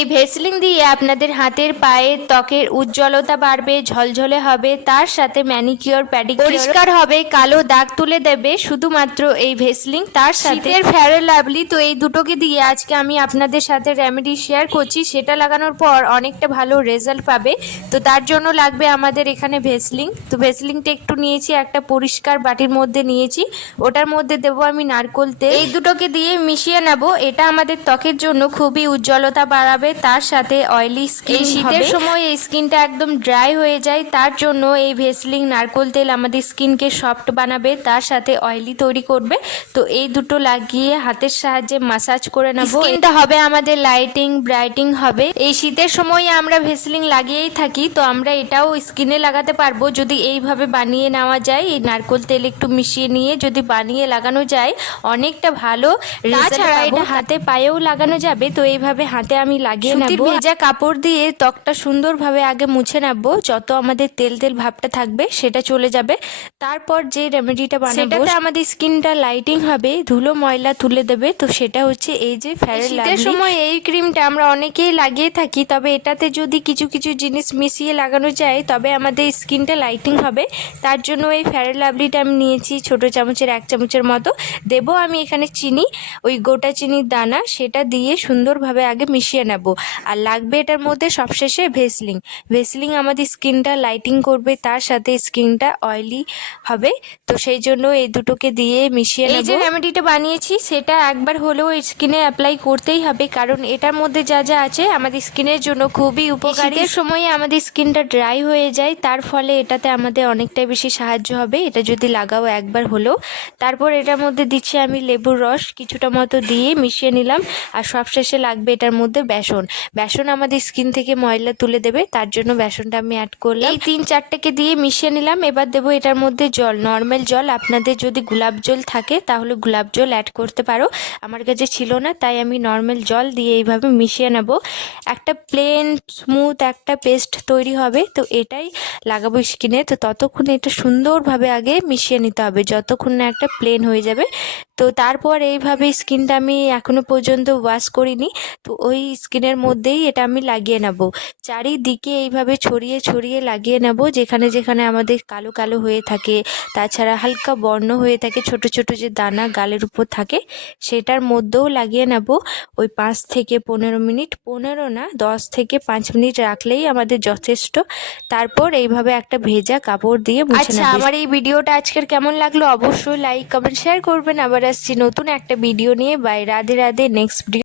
এই ভেসলিং দিয়ে আপনাদের হাতের পায়ের ত্বকের উজ্জ্বলতা বাড়বে, ঝলঝলে হবে, তার সাথে ম্যানিকিওর, প্যাডিকিওর পরিষ্কার হবে, কালো দাগ তুলে দেবে, শুধুমাত্র এই ভেসলিং, তার সাথে ফেয়ার লাভলি, তো এই দুটোকে দিয়ে আজকে আমি আপনাদের সাথে রেমেডি শেয়ার করছি। সেটা লাগানোর পর অনেকটা ভালো রেজাল্ট পাবে। তো তার জন্য লাগবে আমাদের এখানে ভেসলিং। তো ভেসলিংটা একটু নিয়েছি, একটা পরিষ্কার বাটির মধ্যে নিয়েছি। ওটার মধ্যে দেবো আমি নারকোল তেল। এই দুটোকে দিয়ে মিশিয়ে নেব। এটা আমাদের ত্বকের জন্য খুবই উজ্জ্বলতা বাড়াবে তার সাথে অয়েলি স্কিন এই শীতের সময় এই স্কিনটা একদম ড্রাই হয়ে যায় তার জন্য এই ভেসলিং নারকোল তেল আমাদের স্কিনকে সফট বানাবে তার সাথে অয়েলি তৈরি করবে। তো এই দুটো লাগিয়ে হাতের সাহায্যে মাসাজ করে নেব। স্কিনটা হবে আমাদের লাইটিং ব্রাইটিং হবে। এই শীতের সময় আমরা ভেসলিং লাগিয়েই থাকি তো আমরা এটাও স্কিনে লাগাতে পারব। যদি এইভাবে বানিয়ে নেওয়া যায় এই নারকোল তেল একটু মিশিয়ে নিয়ে যদি বানিয়ে লাগানো যায় অনেকটা ভালো তাছাড়া এটা হাতে পায়েও লাগানো যাবে তো এইভাবে হাতে আমি লাগিয়ে নেব। ভেজা কাপড় দিয়ে ত্বকটা সুন্দরভাবে আগে মুছে নেব। যত আমাদের তেল তেল ভাবটা থাকবে সেটা চলে যাবে। তারপর যে রেমেডিটা বানাবো সেটাতে আমাদের স্কিনটা লাইটিং হবে ধুলো ময়লা তুলে দেবে। তো সেটা হচ্ছে এই যে ফেয়ার শীতের সময় এই ক্রিমটা আমরা অনেকেই লাগিয়ে থাকি তবে এটাতে যদি কিছু কিছু জিনিস মিশিয়ে লাগানো যায় তবে আমাদের স্কিনটা লাইটিং হবে। তার জন্য এই ফেয়ার লাভলিটা আমি নিয়েছি ছোট চামচের এক চামচের মতো। দেবো আমি এখানে চিনি ওই গোটা চিনির দানা সেটা দিয়ে সুন্দরভাবে আগে মিশিয়ে নেব। আর লাগবে এটার মধ্যে সবশেষে ভেসলিং। ভেসলিং আমাদের স্কিনটা লাইটিং করবে তার সাথে স্কিনটা অয়েলি হবে। তো সেই জন্য এই দুটোকে দিয়ে মিশিয়ে এই যে রেমেডিটা বানিয়েছি সেটা একবার হলেও স্কিনে অ্যাপ্লাই করতেই হবে কারণ এটার মধ্যে যা যা আছে আমাদের স্কিনের জন্য খুবই উপকারী। সময়ে আমাদের স্কিনটা ড্রাই হয়ে যায় তার ফলে এটাতে আমাদের অনেকটাই বেশি সাহায্য হবে এটা যদি লাগাও একবার হলেও। তারপর এটার মধ্যে দিচ্ছি আমি লেবুর রস কিছুটা মতো দিয়ে মিশিয়ে নিলাম আর সবশেষে লাগবে এটার মধ্যে বেসন। বেসন আমাদের স্কিন থেকে ময়লা তুলে দেবে, তার জন্য বেসনটা আমি অ্যাড করলাম। এই তিন চারটেকে দিয়ে মিশিয়ে নিলাম, এবার দেবো এটার মধ্যে জল নর্মাল জল। আপনাদের যদি গোলাপ জল থাকে, তাহলে গোলাপ জল অ্যাড করতে পারো। আমার কাছে ছিল না, তাই আমি নর্মাল জল দিয়ে এইভাবে মিশিয়ে নেব। একটা প্লেন স্মুথ একটা পেস্ট তৈরি হবে, তো এটাই লাগাবো স্কিনে তো ততক্ষণ এটা সুন্দরভাবে আগে মিশিয়ে নিতে হবে, যতক্ষণ না একটা প্লেন হয়ে যাবে। তো তারপর এইভাবে স্কিনটা আমি এখনও পর্যন্ত ওয়াশ করিনি। তো ওই স্কিনের মধ্যেই এটা আমি লাগিয়ে নেব। চারিদিকে এইভাবে ছড়িয়ে ছড়িয়ে লাগিয়ে নেব যেখানে যেখানে আমাদের কালো কালো হয়ে থাকে তাছাড়া হালকা বর্ণ হয়ে থাকে ছোট ছোট যে দানা গালের উপর থাকে সেটার মধ্যেও লাগিয়ে নেব। ওই পাঁচ থেকে পনেরো মিনিট পনেরো না দশ থেকে পাঁচ মিনিট রাখলেই আমাদের যথেষ্ট। তারপর এইভাবে একটা ভেজা কাপড় দিয়ে আচ্ছা, আমার এই ভিডিওটা আজকের কেমন লাগল অবশ্যই লাইক কমেন্ট শেয়ার করবেন। আবার আসছি নতুন একটা ভিডিও নিয়ে। Bye Radhe Radhe next video